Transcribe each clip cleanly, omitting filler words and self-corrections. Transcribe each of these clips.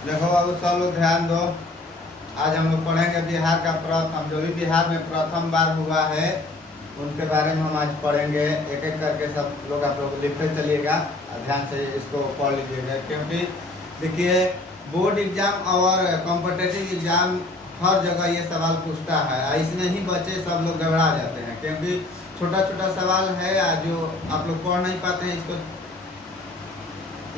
देखो बाबू सब लोग ध्यान दो। आज हम लोग पढ़ेंगे बिहार का प्रथम, जो भी बिहार में प्रथम बार हुआ है उनके बारे में हम आज पढ़ेंगे। एक एक करके सब लोग आप लोग लिखते चलिएगा और ध्यान से इसको पढ़ लीजिएगा, क्योंकि देखिए बोर्ड एग्जाम और कॉम्पिटिटिव एग्जाम हर जगह ये सवाल पूछता है। इसमें ही बच्चे सब लोग घबरा जाते हैं, क्योंकि छोटा छोटा सवाल है जो आप लोग पढ़ नहीं पाते हैं इसको,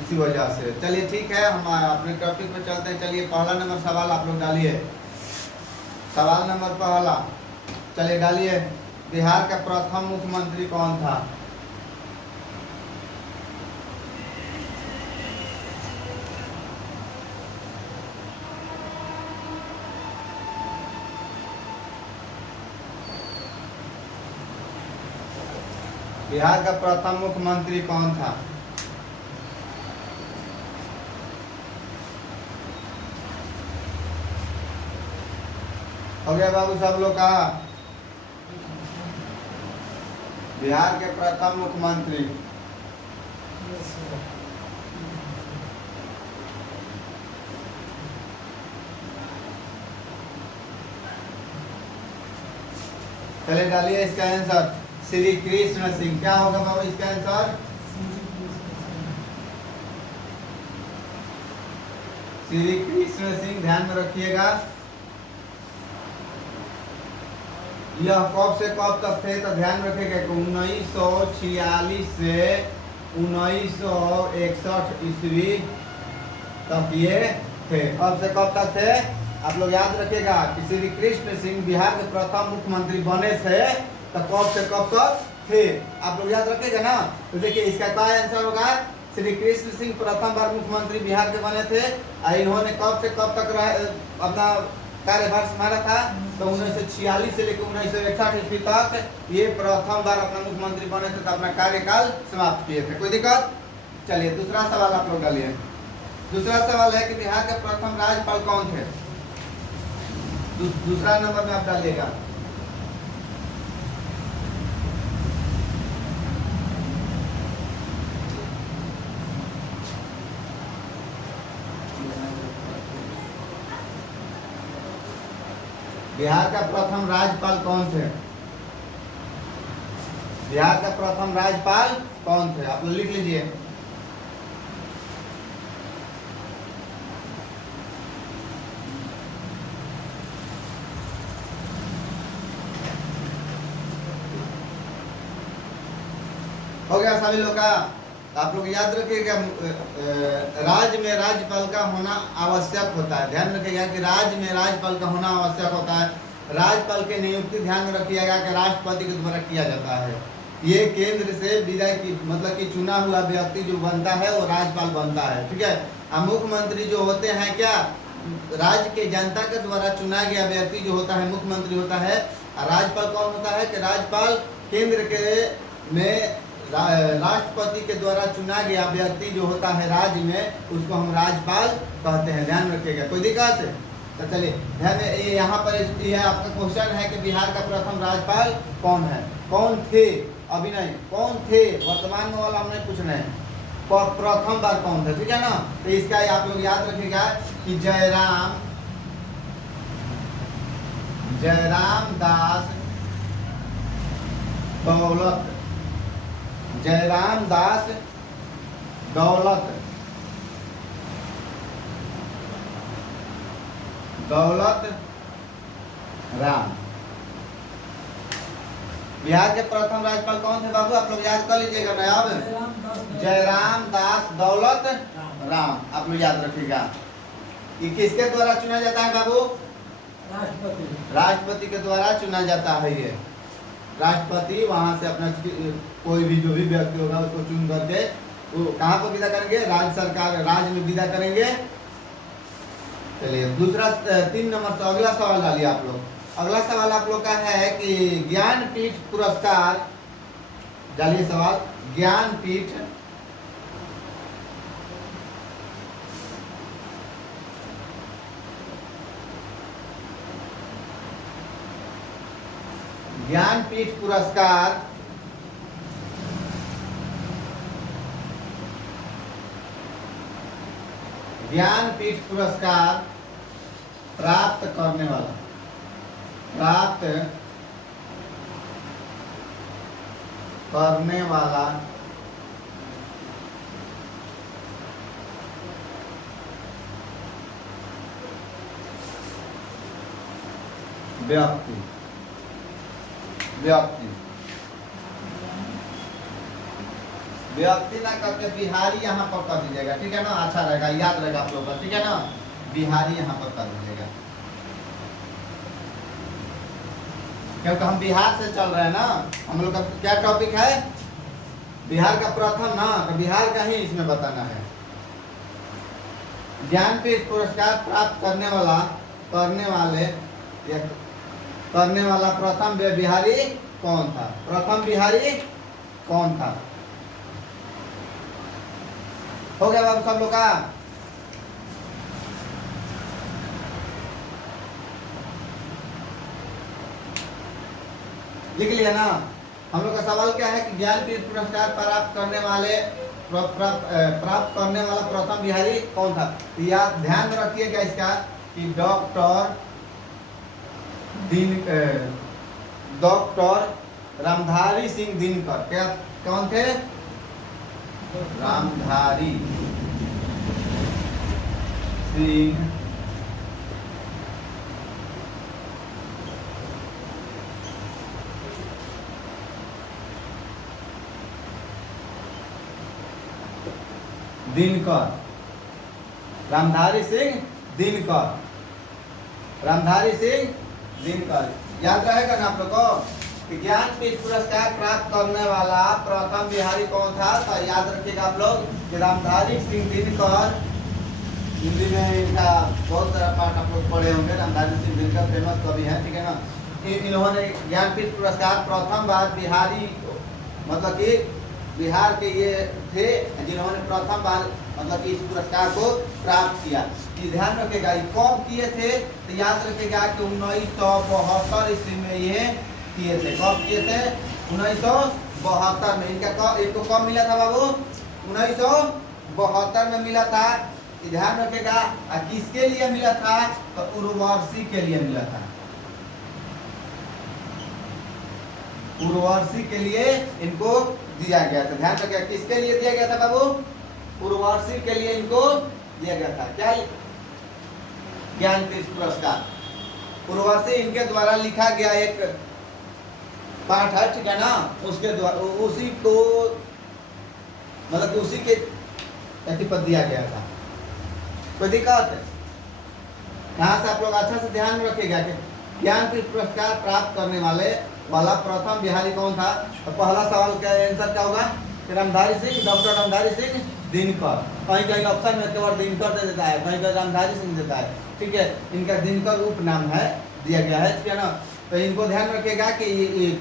इसी वजह से। चलिए ठीक है, हम अपने टॉपिक पे चलते हैं। चलिए पहला नंबर सवाल आप लोग डालिए। सवाल नंबर पहला, चलिए डालिए। बिहार का प्रथम मुख्यमंत्री कौन था? बिहार का प्रथम मुख्यमंत्री कौन था? हो गया बाबू सब लोग का? बिहार के प्रथम मुख्यमंत्री चलिए डालिए इसका आंसर श्री कृष्ण सिंह। क्या होगा बाबू इसका आंसर? श्री कृष्ण सिंह। ध्यान में रखिएगा। यह कब से कब तक थे, तो ध्यान रखिएगा कि 1946 से 1961 ईस्वी तक ये थे। कब से कब तक थे आप लोग याद रखिएगा कि श्री कृष्ण सिंह बिहार के प्रथम मुख्यमंत्री बने थे, तो कब से कब तक थे आप लोग याद रखिएगा ना। तो देखिए इसका क्या आंसर होगा? श्री कृष्ण सिंह प्रथम बार मुख्यमंत्री बिहार के बने थे और इन्होंने कब से कब तक अपना कार्यभार संभाला था, तो 1946 से लेकर 1961 ईस्वी तक ये प्रथम बार अपना मुख्यमंत्री बने थे, तो अपना कार्यकाल समाप्त किए थे। कोई दिक्कत? चलिए दूसरा सवाल आप लोग डालिए। दूसरा सवाल है कि बिहार के प्रथम राज्यपाल कौन थे? दूसरा नंबर में आप डालिएगा। बिहार का प्रथम राज्यपाल कौन थे? बिहार का प्रथम राज्यपाल कौन थे आप लोग लिख लीजिए। हो गया सभी लोग का? आप लोग याद रखिएगा राज्य में राज्यपाल का होना आवश्यक होता है। ध्यान रखिएगा कि राज्य में राज्यपाल का होना आवश्यक होता है। राज्यपाल की नियुक्ति ध्यान में रखिएगा कि राष्ट्रपति के द्वारा किया जाता है। ये केंद्र से विधायक की मतलब कि चुना हुआ व्यक्ति जो बनता है वो राज्यपाल बनता है, ठीक है। और मुख्यमंत्री जो होते हैं क्या, राज्य के जनता के द्वारा चुना गया व्यक्ति जो होता है मुख्यमंत्री होता है। और राज्यपाल कौन होता है कि राज्यपाल केंद्र के में राष्ट्रपति के द्वारा चुना गया व्यक्ति जो होता है राज्य में, उसको हम राज्यपाल कहते हैं। ध्यान रखिएगा। कोई दिक्कत है? तो चलिए ध्यान ये यहाँ पर यह आपका क्वेश्चन है कि बिहार का प्रथम राज्यपाल कौन है, कौन थे, अभी नहीं कौन थे, वर्तमान में वाला हम नहीं पूछ रहे हैं, प्रथम बार कौन थे, ठीक है ना। तो इसका आप लोग याद रखिएगा कि जयराम दास दौलत, जयराम दास दौलत राम। बिहार के प्रथम राज्यपाल कौन थे बाबू आप लोग याद कर लीजिएगा ना। अब जयराम दास दौलत राम आप लोग याद रखिएगा। ये किसके द्वारा चुना जाता है बाबू? राष्ट्रपति के द्वारा चुना जाता है। ये राष्ट्रपति वहां से अपना कोई भी जो भी व्यक्ति होगा उसको चुन करके वो कहाँ पर विदा करेंगे? राज्य सरकार राज्य में विदा करेंगे। चलिए दूसरा 3 नंबर से अगला सवाल डालिए आप लोग। अगला सवाल आप लोग का है कि ज्ञानपीठ पुरस्कार, डालिए सवाल। ज्ञानपीठ पुरस्कार ज्ञानपीठ पुरस्कार प्राप्त करने वाला व्यक्ति ना करके बिहारी यहाँ पर कर दीजिएगा, ठीक है ना, अच्छा रहेगा, याद रहेगा आप लोगों का, ठीक है ना, बिहारी यहाँ पर कर दीजिएगा, क्योंकि हम बिहार से चल रहे हैं ना। हम लोग का क्या टॉपिक है, बिहार का प्रथम ना, तो बिहार का ही इसमें बताना है। ज्ञानपीठ पुरस्कार प्राप्त करने वाला प्रथम बिहारी कौन था? प्रथम बिहारी कौन था? हो गया बाबू सब लोग का? लिख लिया ना? हम लोग का सवाल क्या है कि ज्ञानपीठ पुरस्कार प्राप्त करने वाला प्रथम बिहारी कौन था? या ध्यान में रखिएगा इसका कि डॉक्टर रामधारी सिंह दिनकर। क्या कौन थे? रामधारी सिंह दिनकर। रामधारी सिंह दिनकर याद रहेगा ना आप लोग को कि ज्ञानपीठ पुरस्कार प्राप्त करने वाला प्रथम बिहारी कौन था? तो याद रखिएगा आप लोग कि रामधारी सिंह दिनकर। हिंदी में इनका बहुत सारा पाठ आप लोग पढ़े होंगे। रामधारी सिंह दिनकर फेमस कवि हैं, ठीक है ना। इन्होंने ज्ञानपीठ पुरस्कार प्रथम बार बिहारी, मतलब कि बिहार के ये थे जिन्होंने प्रथम बार मतलब इस पुरस्कार को प्राप्त किया। ध्यान रखिएगा कब किए थे? तो याद रखिएगा कि 1972 ईस्वी में ये किए थे। कब किए थे? 1972 में। इनको कब मिला था बाबू? 1972 में मिला था। ध्यान रखिएगा किसके लिए मिला था? तो उर्वशी के लिए मिला था। उर्वशी के लिए इनको दिया गया था। ध्यान रखिएगा किसके लिए दिया गया था बाबू? उर्वशी के लिए इनको दिया गया था। क्या? ज्ञानपीठ पुरस्कार। उर्वशी इनके द्वारा लिखा गया एक पाठ है, ठीक है ना। उसके द्वारा उसी को मतलब उसी के पर दिया गया था। कोई दिक्कत? यहाँ से आप लोग अच्छा से ध्यान में रखिएगा कि ज्ञानपीठ पुरस्कार प्राप्त करने वाला प्रथम बिहारी कौन था? तो पहला सवाल का आंसर क्या होगा? रामधारी सिंह, डॉक्टर रामधारी सिंह दिनकर। कहीं कहीं ऑप्शन में केवल दिनकर दे देता है, कहीं कहीं रामधारी सिंह देता है, ठीक है। इनका दिनकर उपनाम है, दिया गया है, ठीक है ना। तो इनको ध्यान रखिएगा कि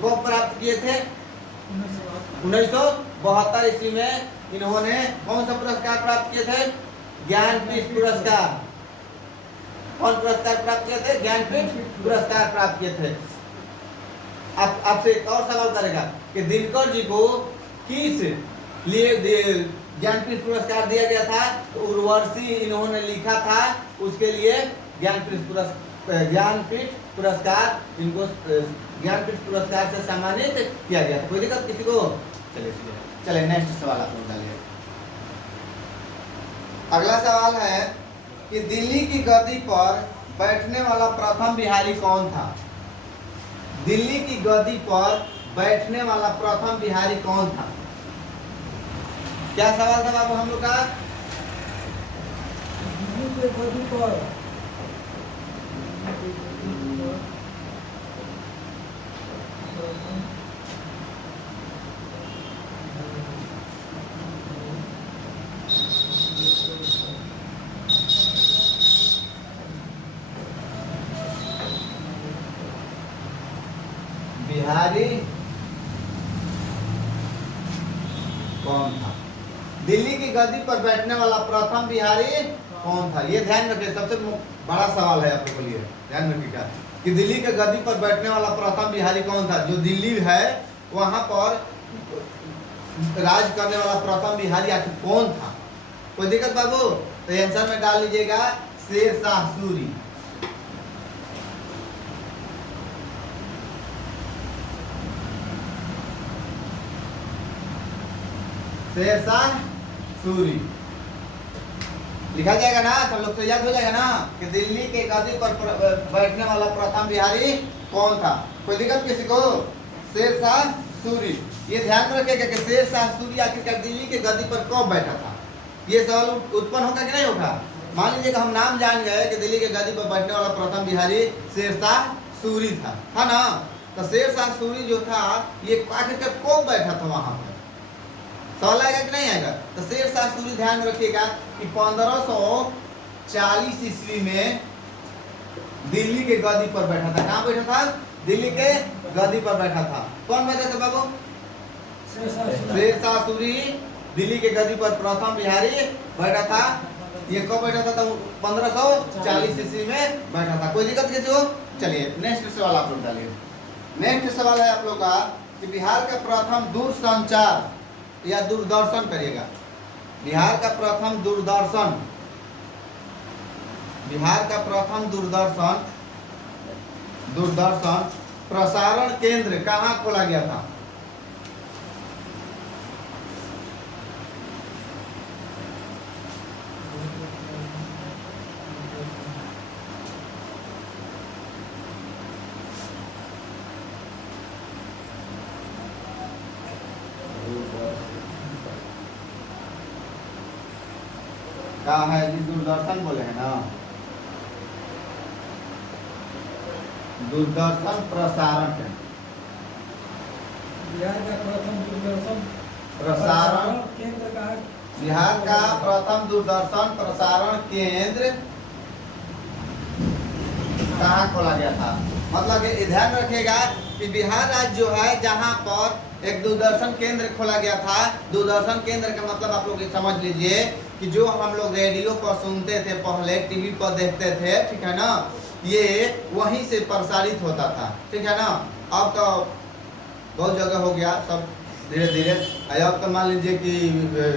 कब प्राप्त किए थे? 1972 ईस्वी में इन्होंने कौन सा पुरस्कार प्राप्त किए थे? ज्ञानपीठ पुरस्कार। कौन पुरस्कार प्राप्त किए थे? ज्ञानपीठ पुरस्कार प्राप्त किए थे। आपसे एक और सवाल करेगा कि दिनकर जी को किस लिए ज्ञानपीठ पुरस्कार दिया गया था? तो उर्वशी इन्होंने लिखा था, उसके लिए ज्ञानपीठ पुरस्कार इनको ज्ञानपीठ पुरस्कार से सम्मानित किया गया था। कोई दिक्कत किसी को? चलिए नेक्स्ट सवाल आप लोग डालिए। अगला सवाल है कि दिल्ली की गद्दी पर बैठने वाला प्रथम बिहारी कौन था? दिल्ली की गद्दी पर बैठने वाला प्रथम बिहारी कौन था? क्या सवाल था बाबू हम लोग का? दिल्ली की गद्दी पर बिहारी कौन था? दिल्ली की गद्दी पर बैठने वाला प्रथम बिहारी कौन था? ये ध्यान रखिए, सबसे बड़ा सवाल है आप लोगों के लिए। ध्यान रखिएगा कि दिल्ली के गद्दी पर बैठने वाला प्रथम बिहारी कौन था? जो दिल्ली है वहां पर राज करने वाला प्रथम बिहारी आखिर कौन था? कोई दिक्कत बाबू? तो आंसर में डाल लीजिएगा शेरशाह सूरी। शेरशाह सूरी लिखा जाएगा ना, सब लोग तो याद हो जाएगा ना कि दिल्ली के गद्दी पर बैठने वाला प्रथम बिहारी कौन था। कोई दिक्कत किसी को? शेरशाह सूरी। ये ध्यान में रखिएगा कि शेरशाह सूरी आखिरकार दिल्ली के गद्दी पर कब बैठा था। ये सवाल उत्पन्न होगा कि नहीं होगा? मान लीजिए कि हम नाम जान गए कि दिल्ली के गद्दी पर बैठने वाला प्रथम बिहारी शेरशाह सूरी था ना। तो शेरशाह सूरी जो था ये आखिरकार कब बैठा था वहां पर, सवाल आएगा कि नहीं आएगा? तो शेरशाह सूरी ध्यान में रखिएगा कि 1540 ईस्वी में दिल्ली के गद्दी पर बैठा था। कहाँ बैठा था? दिल्ली के गद्दी पर बैठा था। कौन बैठा था बाबू? शेरशाह सूरी दिल्ली के गद्दी पर प्रथम बिहारी बैठा था। ये कब बैठा था? 1540 ईस्वी में बैठा था। कोई दिक्कत किसी को? चलिए नेक्स्ट सवाल आप लोग डालिए। नेक्स्ट सवाल है आप लोग का कि बिहार का प्रथम दूरसंचार या दूरदर्शन करिएगा। बिहार का प्रथम दूरदर्शन, बिहार का प्रथम दूरदर्शन प्रसारण केंद्र कहाँ खोला गया था? कहाँ है जी? दूरदर्शन बोले हैं ना, दूरदर्शन प्रसारण केंद्र। बिहार का प्रथम दूरदर्शन प्रसारण केंद्र का बिहार का प्रथम दूरदर्शन प्रसारण केंद्र कहाँ खोला गया था? मतलब कि ध्यान रखिएगा कि बिहार राज्य जो है जहाँ पर एक दूरदर्शन केंद्र खोला गया था। दूरदर्शन केंद्र का मतलब आप लोग समझ लीजिए कि जो हम लोग रेडियो पर सुनते थे पहले, टीवी पर देखते थे, ठीक है ना, ये वहीं से प्रसारित होता था, ठीक है ना। अब तो बहुत जगह हो गया सब धीरे धीरे। अब तो मान लीजिए कि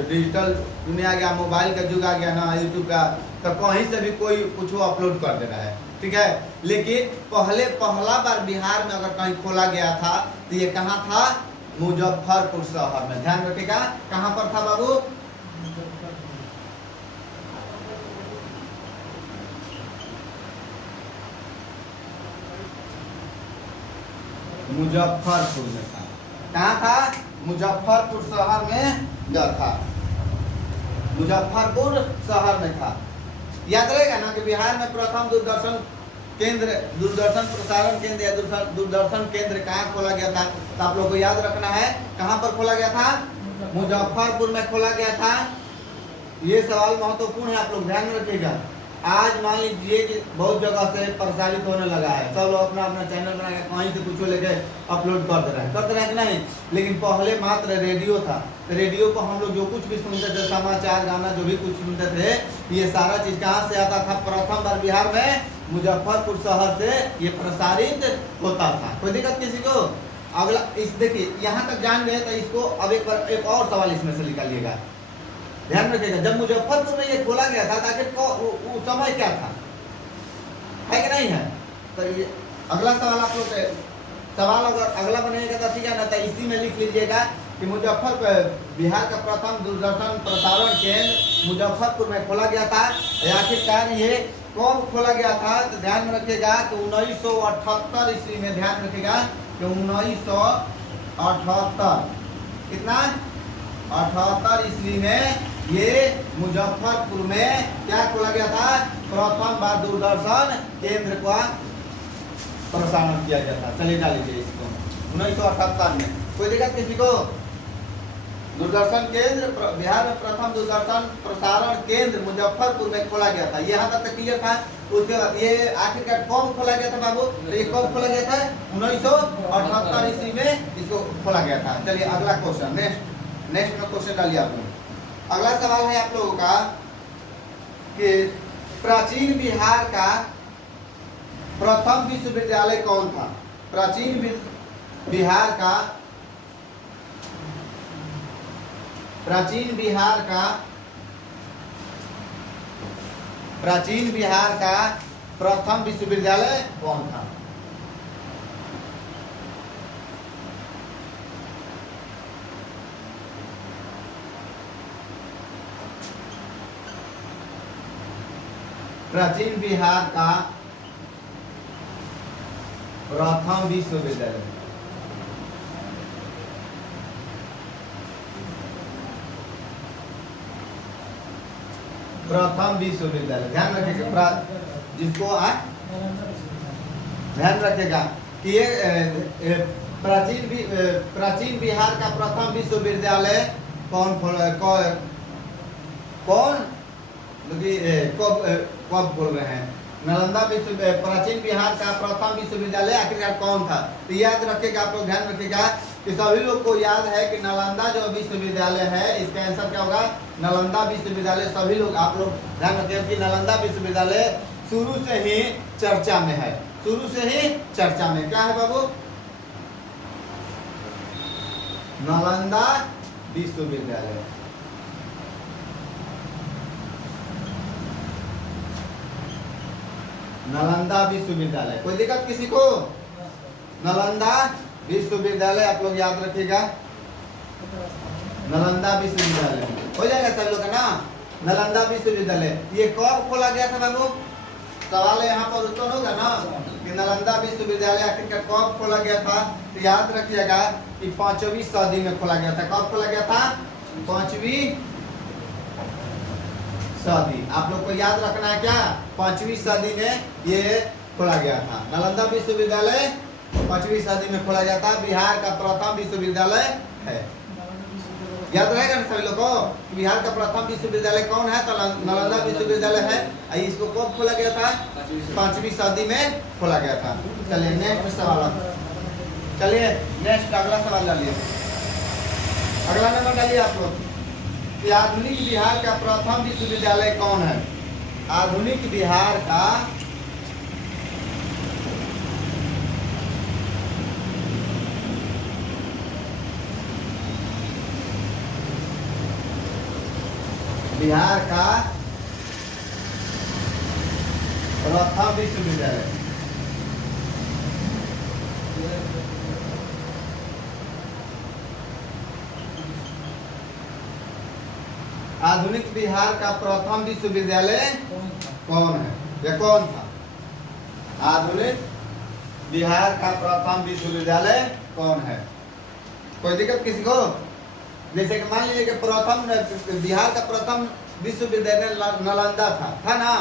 डिजिटल दुनिया आ गया, मोबाइल का युग आ गया ना, यूट्यूब का, तो कहीं से भी कोई कुछ अपलोड कर दे रहा है, ठीक है। लेकिन पहले पहला बार बिहार में अगर कहीं खोला गया था तो ये कहाँ था? मुजफ्फरपुर शहर में। ध्यान रखिएगा कहाँ पर था बाबू? मुजफ्फरपुर में था। कहाँ था? मुजफ्फरपुर शहर में जो था, मुजफ्फरपुर शहर में था। याद रहेगा ना कि बिहार में प्रथम दूरदर्शन केंद्र, दूरदर्शन प्रसारण केंद्र या दूरदर्शन केंद्र कहाँ खोला गया था? तो आप लोग को याद रखना है कहाँ पर खोला गया था? मुजफ्फरपुर में खोला गया था। ये सवाल महत्वपूर्ण है, आप लोग ध्यान में रखिएगा। आज मान लीजिए कि बहुत जगह से प्रसारित होने लगा है, सब लोग अपना अपना चैनल बना के कहीं से कुछ लेके अपलोड कर दे रहे हैं कि नहीं। लेकिन पहले मात्र रेडियो था, तो रेडियो को हम लोग जो कुछ भी सुनते थे, समाचार, गाना, जो भी कुछ सुनते थे, ये सारा चीज कहाँ से आता था? प्रथम बार बिहार में मुजफ्फरपुर शहर से ये प्रसारित होता था। कोई दिक्कत किसी को? अगला इस देखिए यहाँ तक जान गए, तो इसको अब एक बार एक और सवाल इसमें से निकालिएगा। ध्यान रखिएगा, जब मुजफ्फरपुर में ये खोला गया था ताकि वो समय क्या था, है कि नहीं है? तो ये अगला सवाल आप लोग सवाल अगर अगला बनेगा तो ठीक है ना, तो इसी में लिख लीजिएगा कि बिहार का प्रथम दूरदर्शन प्रसारण केंद्र मुजफ्फरपुर में खोला गया था। आखिरकार ये कब खोला गया था? तो ध्यान में रखिएगा कि 1978 ईस्वी में। ध्यान रखिएगा कि 1978 कितना? 78 ईस्वी में ये मुजफ्फरपुर में क्या खोला गया था? प्रथम बार दूरदर्शन केंद्र का प्रसारण किया गया था। चलिए डाल लीजिए इसको 1978 में। कोई दिक्कत किसी को? दूरदर्शन केंद्र बिहार में प्रथम दूरदर्शन प्रसारण केंद्र मुजफ्फरपुर में खोला गया था। यहाँ तक क्लियर था। उसके बाद ये आखिरकार कब खोला गया था बाबू? तो ये कब खोला गया था? 1978 ईस्वी में इसको खोला गया था। चलिए अगला क्वेश्चन, नेक्स्ट में क्वेश्चन डालिए आप लोग। अगला सवाल है आप लोगों का कि प्राचीन बिहार का प्रथम विश्वविद्यालय कौन था? प्राचीन बिहार का प्राचीन बिहार का प्रथम विश्वविद्यालय कौन था? प्राचीन बिहार का प्रथम विश्वविद्यालय, प्रथम विश्वविद्यालय ध्यान रखिएगा, जिसको ध्यान रखिएगा कि ये प्राचीन बिहार का प्रथम विश्वविद्यालय कौन कब बोल रहे हैं? नालंदा प्राचीन बिहार का प्रथम विश्वविद्यालय आखिरकार कौन था? तो याद रखिएगा, आप लोग ध्यान रखिएगा कि सभी लोग को याद है कि नालंदा जो विश्वविद्यालय है, इसका आंसर क्या होगा? नालंदा विश्वविद्यालय। सभी लोग आप लोग ध्यान रखिएगा कि नालंदा विश्वविद्यालय शुरू से ही चर्चा में है, शुरू से ही चर्चा में। क्या है बाबू? नालंदा विश्वविद्यालय। नालंदा विश्वविद्यालय, कोई दिक्कत किसी को? नालंदा विश्वविद्यालय आप लोग याद रखिएगा, नालंदा विश्वविद्यालय हो जाएगा सब लोग का ना। नालंदा विश्वविद्यालय ये कब खोला गया था बाबू? सवाल यहाँ पर उत्तर होगा ना कि नालंदा विश्वविद्यालय आखिरकार कब खोला गया था? तो याद रखिएगा कि 5वीं सदी में खोला गया था। कब खोला गया था? 5वीं सदी। आप लोग को याद रखना है क्या? 5वीं सदी में ये खोला गया था। नालंदा विश्वविद्यालय 5वीं सदी में खोला गया था, बिहार का प्रथम विश्वविद्यालय है। याद रहेगा ना सभी लोग को? बिहार का प्रथम विश्वविद्यालय कौन है? तो नालंदा विश्वविद्यालय है। इसको कब खोला गया था? 5वीं सदी में खोला गया था। चलिए नेक्स्ट सवाल, चलिए नेक्स्ट अगला सवाल डालिए। अगला नंबर डालिए आप लोग कि आधुनिक बिहार का प्रथम विश्वविद्यालय कौन है? आधुनिक बिहार का प्रथम विश्वविद्यालय, आधुनिक बिहार का प्रथम विश्वविद्यालय कौन है या कौन था? आधुनिक बिहार का प्रथम विश्वविद्यालय कौन है? कोई दिक्कत किसी को? जैसे कि मान लीजिए कि प्रथम बिहार का प्रथम विश्वविद्यालय नालंदा था ना।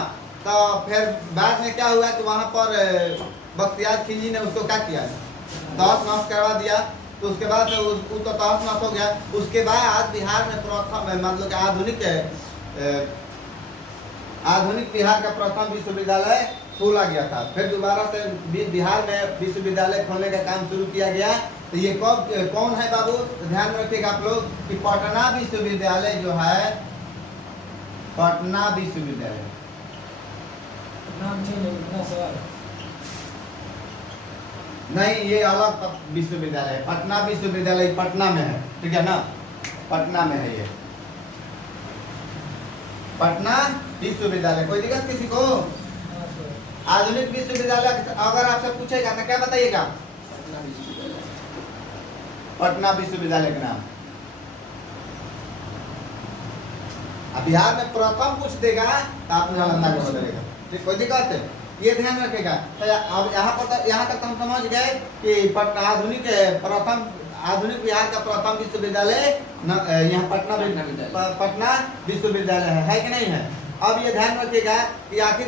तो फिर बाद में क्या हुआ कि वहाँ पर बख्तियार खिलजी ने उसको क्या किया? तहस नहस करवा दिया। तो उसके बाद उसका तहस नहस हो गया। उसके बाद बिहार में प्रथम मतलब कि आधुनिक बिहार का प्रथम विश्वविद्यालय खोला गया था। फिर दोबारा से बिहार में विश्वविद्यालय खोलने का काम शुरू किया गया। तो ये कब कौन है बाबू? तो ध्यान रखिएगा आप लोग कि पटना विश्वविद्यालय जो है, पटना विश्वविद्यालय, नहीं ये अलग विश्वविद्यालय है। पटना विश्वविद्यालय पटना में है, ठीक है ना? पटना में है ये पटना विश्वविद्यालय। कोई दिक्कत किसी को? आधुनिक विश्वविद्यालय अगर आपसे पूछेगा तो क्या बताइएगा? पटना विश्वविद्यालय का नाम। अब बिहार में प्रथम पूछ देगा तो आप नालंदा को बदलेगा, ठीक? कोई दिक्कत है? ये ध्यान रखेगा। अब यहाँ तक हम समझ गए कि पटना आधुनिक बिहार का प्रथम विश्वविद्यालय यहाँ पटना विश्वविद्यालय है कि नहीं है? अब ये ध्यान रखिएगा कि आखिर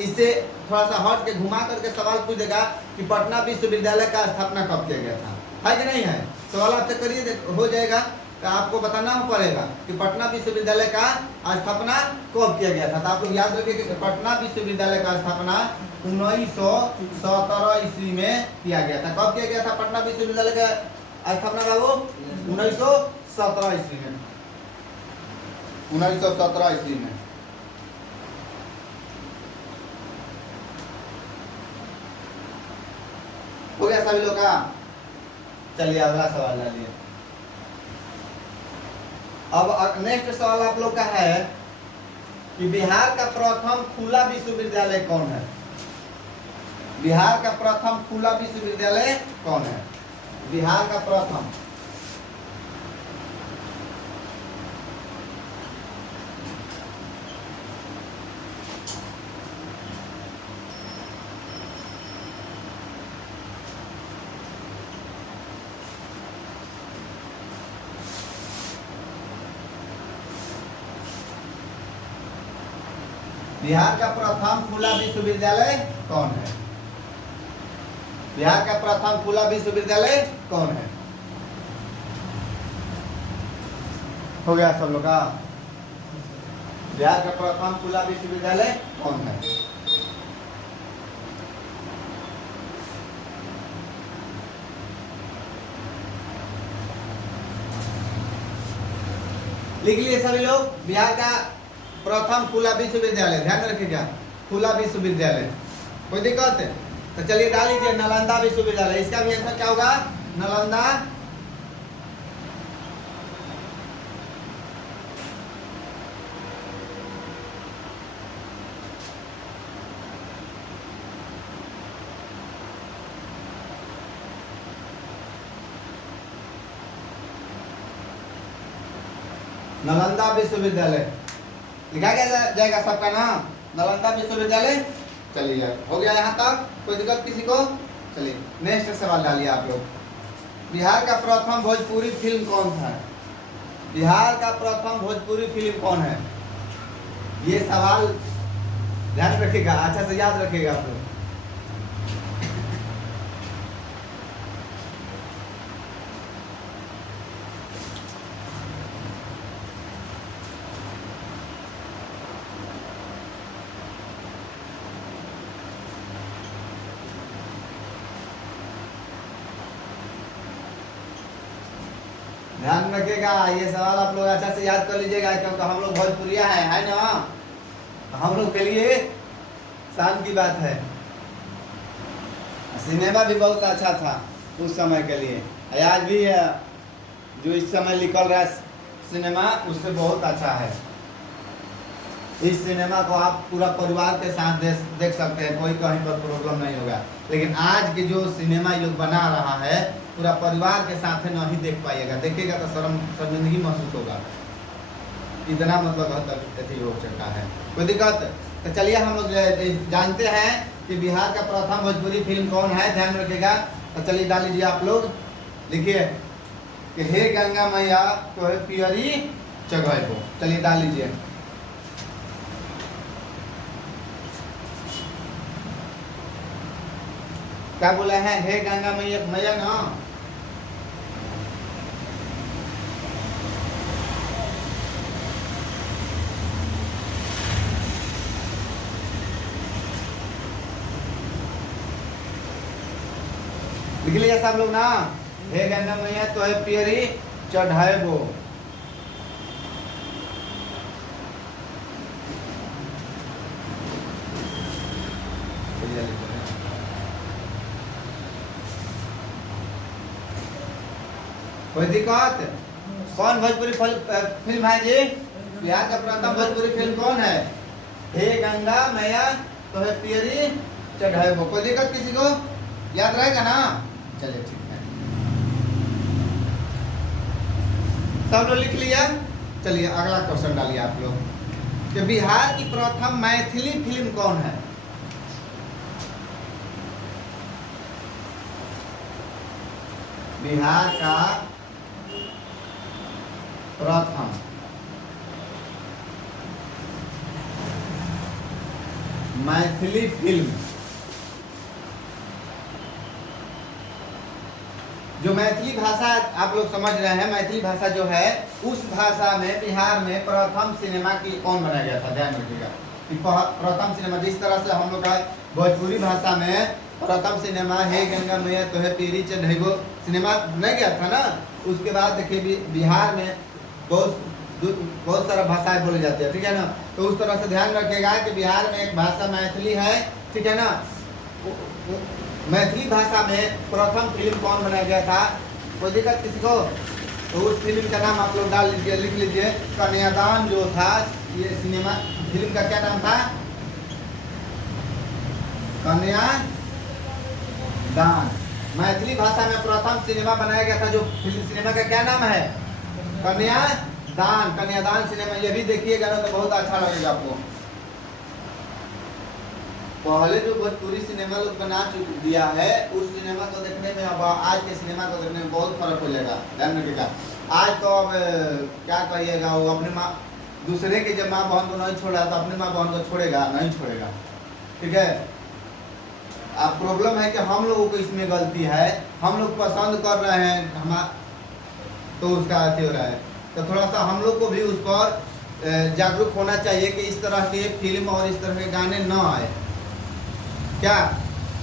इससे थोड़ा सा हट के घुमा करके सवाल पूछ देगा कि पटना विश्वविद्यालय का स्थापना कब किया गया था, है कि नहीं है? सवाल आपसे करिए हो जाएगा तो आपको बताना पड़ेगा कि पटना विश्वविद्यालय का स्थापना कब किया गया था। तो आप लोग याद रखिए कि पटना विश्वविद्यालय का स्थापना 1917 ईस्वी में किया गया था। कब किया गया था पटना विश्वविद्यालय का स्थापना बाबू? 1917 ईस्वी में। 1917 ईस्वी में। हो गया सभी लोग का? चलिए अगला सवाल डालिए। अब नेक्स्ट सवाल आप लोग का है कि बिहार का प्रथम खुला विश्वविद्यालय कौन है? बिहार का प्रथम खुला विश्वविद्यालय कौन है? बिहार का प्रथम बिहार का प्रथम खुला विश्वविद्यालय कौन है? बिहार का प्रथम खुला विश्वविद्यालय कौन है? हो गया सब लोग का? बिहार का प्रथम खुला विश्वविद्यालय कौन है? लिख लिए सभी लोग? बिहार का प्रथम खुला विश्वविद्यालय, ध्यान रखिएगा, खुला विश्वविद्यालय। कोई दिक्कत है? तो चलिए डाल लीजिए नालंदा विश्वविद्यालय। इसका भी आंसर क्या होगा? नालंदा नालंदा विश्वविद्यालय लिखा गया जाएगा सबका नाम, नालंदा विश्वविद्यालय। चलिए हो गया यहाँ तक, कोई दिक्कत किसी को? चलिए नेक्स्ट सवाल डालिए आप लोग। बिहार का प्रथम भोजपुरी फिल्म कौन था? बिहार का प्रथम भोजपुरी फिल्म कौन है? ये सवाल ध्यान रखिएगा, अच्छा से याद रखिएगा आप लोग। ध्यान रखिएगा, ये सवाल आप लोग अच्छा से याद कर लीजिएगा, क्योंकि हम लोग भोजपुरिया है ना, हम लोग के लिए शान की बात है। सिनेमा भी बहुत अच्छा था उस समय के लिए, आज भी जो इस समय निकल रहा है सिनेमा उससे बहुत अच्छा है। इस सिनेमा को आप पूरा परिवार के साथ देख सकते हैं, कोई कहीं पर प्रॉब्लम नहीं होगा। लेकिन आज की जो सिनेमा ये लोग बना रहा है पूरा परिवार के साथ नहीं देख पाइएगा, देखिएगा तो शर्मिंदगी महसूस होगा, इतना मतलब हद तक हो सकता है। कोई दिक्कत? तो चलिए हम लोग जानते हैं कि बिहार का प्रथम भोजपुरी फिल्म कौन है, ध्यान रखिएगा। तो चलिए डाल लीजिए आप लोग, लिखिए कि हे गंगा मैया तोहे पियरी चढ़ैबो। चलिए डाल लीजिए। क्या बोला है? हे गंगा मैया, मैया ना लिख लिया सब लोग ना? हे गंगा मैया तो है पियरी चढ़ाएबो। कोई दिक्कत? कौन भोजपुरी फिल्म है जी? बिहार का प्रथम भोजपुरी फिल्म कौन है? हे गंगा मैया तो है पियरी चढ़ाएबो। कोई दिक्कत किसी को? याद रहेगा ना? चलिए ठीक है, सब लोग लिख लिया। चलिए अगला क्वेश्चन डालिए आप लोग कि बिहार की प्रथम मैथिली फिल्म कौन है? बिहार का प्रथम मैथिली फिल्म, जो मैथिली भाषा आप लोग समझ रहे हैं, मैथिली भाषा जो है उस भाषा में बिहार में प्रथम सिनेमा की कौन बनाया गया था? ध्यान रखिएगा कि प्रथम सिनेमा, जिस तरह से हम लोग का भोजपुरी भाषा में प्रथम सिनेमा हे गंगा मैया तो है पियरी चढ़ैबो सिनेमा नहीं गया था ना, उसके बाद देखिए बिहार में बहुत सारा भाषाएं बोली जाती है, ठीक है ना। तो उस तरह से ध्यान रखिएगा कि बिहार में एक भाषा मैथिली है, ठीक है ना। मैथिली भाषा में प्रथम फिल्म कौन बनाया गया था? कोई दिक्कत किसी को? तो उस फिल्म का नाम आप लोग डाल लीजिए, लिख लीजिए। कन्यादान जो था ये सिनेमा फिल्म का क्या नाम था? कन्यादान। मैथिली भाषा में प्रथम सिनेमा बनाया गया था जो फिल्म सिनेमा का क्या नाम है? कन्यादान। कन्यादान सिनेमा ये भी देखिएगा ना तो बहुत अच्छा लगेगा आपको। पहले जो भोजपुरी सिनेमा लोग बना दिया है उस सिनेमा को देखने में अब आज के सिनेमा को देखने में बहुत फर्क हो जाएगा, ध्यान रखिएगा। आज तो अब क्या कहिएगा, वो अपनी माँ दूसरे के जब माँ बहन को नहीं छोड़ा तो अपनी माँ बहन को छोड़ेगा नहीं छोड़ेगा, ठीक है। अब प्रॉब्लम है कि हम लोगों को इसमें गलती है, हम लोग पसंद कर रहे हैं हम तो उसका अति हो रहा है। तो थोड़ा सा हम लोग को भी उस पर जागरूक होना चाहिए कि इस तरह के फिल्म और इस तरह के गाने न आए। क्या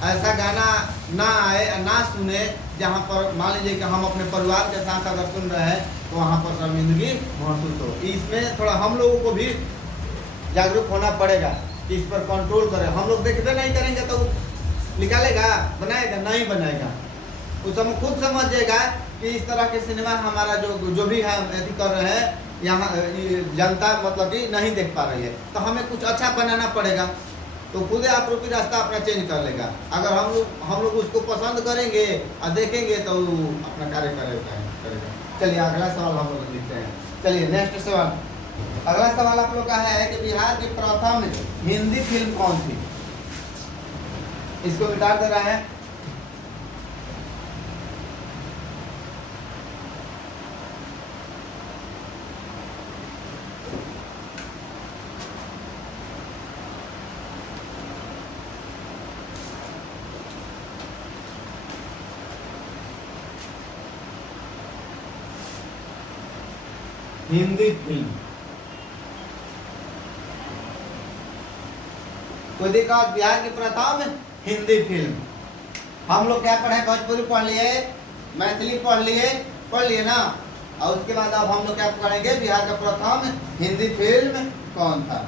ऐसा गाना ना आए, ना सुने जहाँ पर मान लीजिए कि हम अपने परिवार के साथ अगर सुन रहे हैं तो वहाँ पर शर्मिंदगी महसूस हो। इसमें थोड़ा हम लोगों को भी जागरूक होना पड़ेगा कि इस पर कंट्रोल करें। हम लोग देखते नहीं करेंगे तो निकालेगा, बनाएगा नहीं बनाएगा। उस हम खुद समझेगा कि इस तरह के सिनेमा हमारा जो भी हम यदि कर रहे हैं यहाँ जनता मतलब कि नहीं देख पा रही है, तो हमें कुछ अच्छा बनाना पड़ेगा। तो खुद आप रूपी रास्ता अपना चेंज कर लेगा। अगर हम लोग उसको पसंद करेंगे और देखेंगे तो अपना कार्य करेगा। चलिए अगला सवाल हम लोग लिखते हैं। चलिए नेक्स्ट सवाल। अगला सवाल आप लोग का है कि बिहार की प्रथम हिंदी फिल्म कौन थी? इसको मिटा दे रहा है। हिंदी फिल्म कोई देखा बिहार की प्रथम हिंदी फिल्म। हम लोग क्या पढ़े? भोजपुरी पढ़ लिए, मैथिली पढ़ लिए ना। और उसके बाद अब हम लोग क्या पढ़ेंगे? बिहार का प्रथम हिंदी फिल्म कौन था?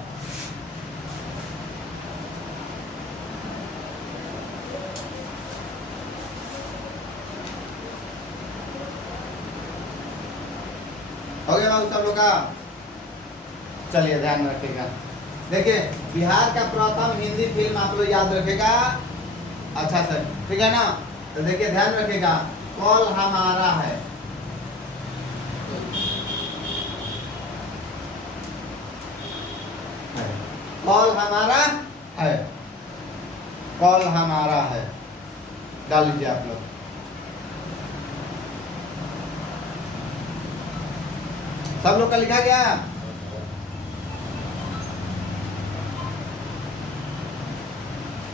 हो गया बाबू सब लोग का? चलिए ध्यान रखिएगा। देखिए बिहार का प्रथम हिंदी फिल्म आप लोग याद रखेगा अच्छा सर, ठीक है ना। तो देखिए ध्यान रखिएगा, कल हमारा है। कल हमारा है, कल हमारा है, डाल लीजिए आप लोग। सब लोग का लिखा गया?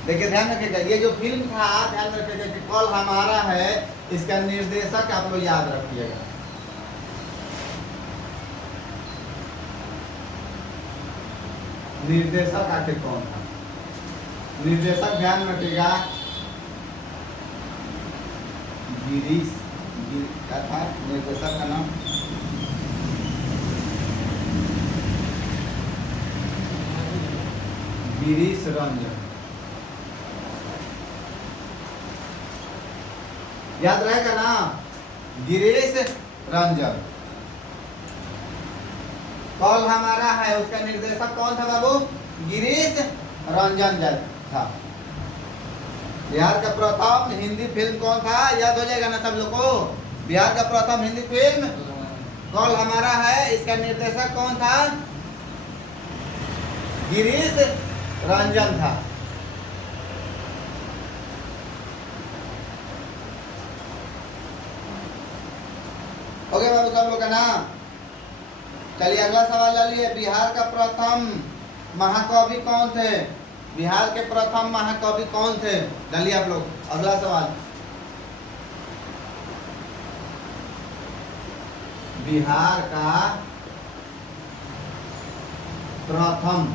देखिए ध्यान रखिएगा, ये जो फिल्म था ध्यान रखिएगा कि कल हमारा है, इसका निर्देशक आप लोग याद रखिएगा। निर्देशक आखिर कौन था? निर्देशक ध्यान रखिएगा, गिरीश क्या था निर्देशक का नाम? गिरीश रंजन। याद रहेगा ना? गिरीश रंजन। कल हमारा है उसका निर्देशक कौन था बाबू? गिरीश रंजन था। बिहार का प्रथम हिंदी फिल्म कौन था? याद हो जाएगा ना सब लोग को? बिहार का प्रथम हिंदी फिल्म कल हमारा है, इसका निर्देशक कौन था? गिरीश रंजन था। हो गया बाबू सब लोग का नाम? चलिए अगला सवाल डालिए। बिहार का प्रथम महाकवि कौन थे? बिहार के प्रथम महाकवि कौन थे? डालिए आप लोग अगला सवाल। बिहार का प्रथम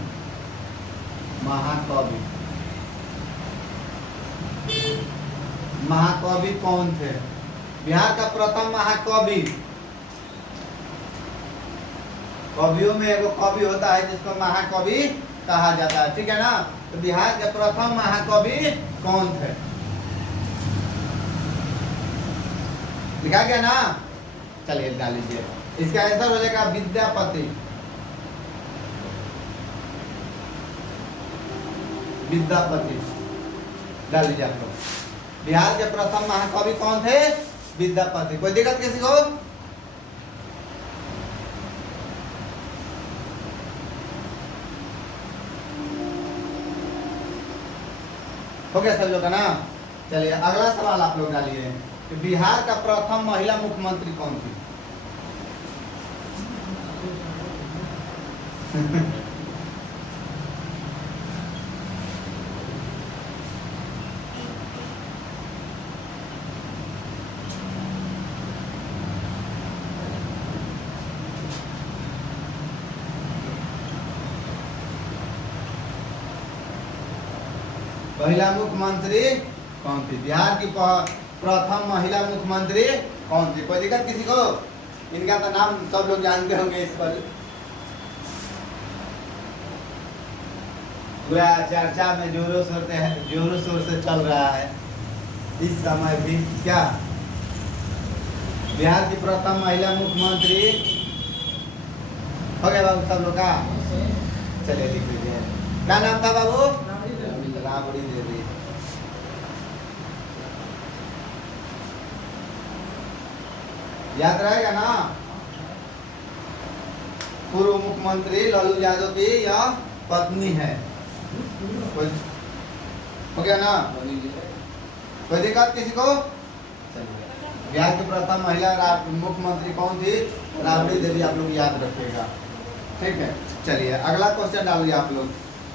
महाकवि महाकवि कौन थे? बिहार का प्रथम महाकवि, कवियों में एगो कवि होता है जिसको महाकवि कहा जाता है, ठीक है ना। तो बिहार के प्रथम महाकवि कौन थे? लिखा गया ना? चलिए डाल लीजिए। इसका आंसर हो जाएगा विद्यापति। विद्यापति डाल लीजिए आप लोग। बिहार के प्रथम महाकवि कौन थे? विद्यापति। कोई दिक्कत किसी को? हो गया सब लोग का ना? चलिए अगला सवाल आप लोग डालिए कि बिहार का प्रथम महिला मुख्यमंत्री कौन थी? महिला मुख्यमंत्री कौन थी? बिहार की प्रथम महिला मुख्यमंत्री कौन थी? कोई दिक्कत किसी को? इनका तो नाम सब लोग जानते होंगे। इस पर पूरा चर्चा में जोरों शोर से चल रहा है इस समय भी। क्या बिहार की प्रथम महिला मुख्यमंत्री हो गया बाबू सब लोग का? चलिए लिख लीजिए। क्या नाम था बाबू? राबड़ी देवी। याद रहेगा ना? पूर्व मुख्यमंत्री लालू यादव की यह पत्नी है। हो गया ना? कोई दिक्कत किसी को? बिहार की प्रथम महिला मुख्यमंत्री कौन थी? राबड़ी देवी। आप लोग याद रखिएगा, ठीक है। चलिए अगला क्वेश्चन डालिए आप लोग।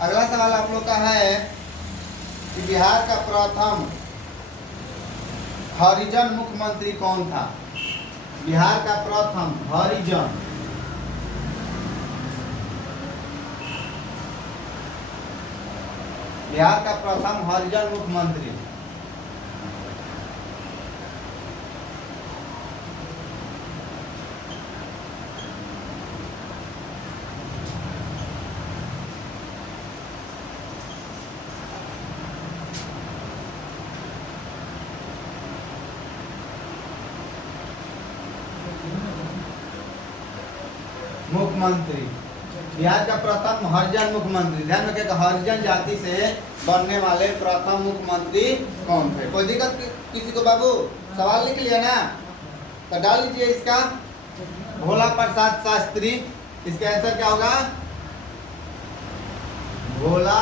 अगला सवाल आप लोग का है कि बिहार का प्रथम हरिजन मुख्यमंत्री कौन था? बिहार का प्रथम हरिजन बिहार का प्रथम हरिजन मुख्यमंत्री मुख्यमंत्री बिहार का प्रथम हरिजन मुख्यमंत्री। ध्यान रखिएगा, हरिजन जाति से बनने वाले प्रथम मुख्यमंत्री कौन थे? कोई दिक्कत किसी को बाबू? सवाल लिख लिया ना? तो डाल लीजिए इसका। भोला प्रसाद शास्त्री। इसका आंसर क्या होगा? भोला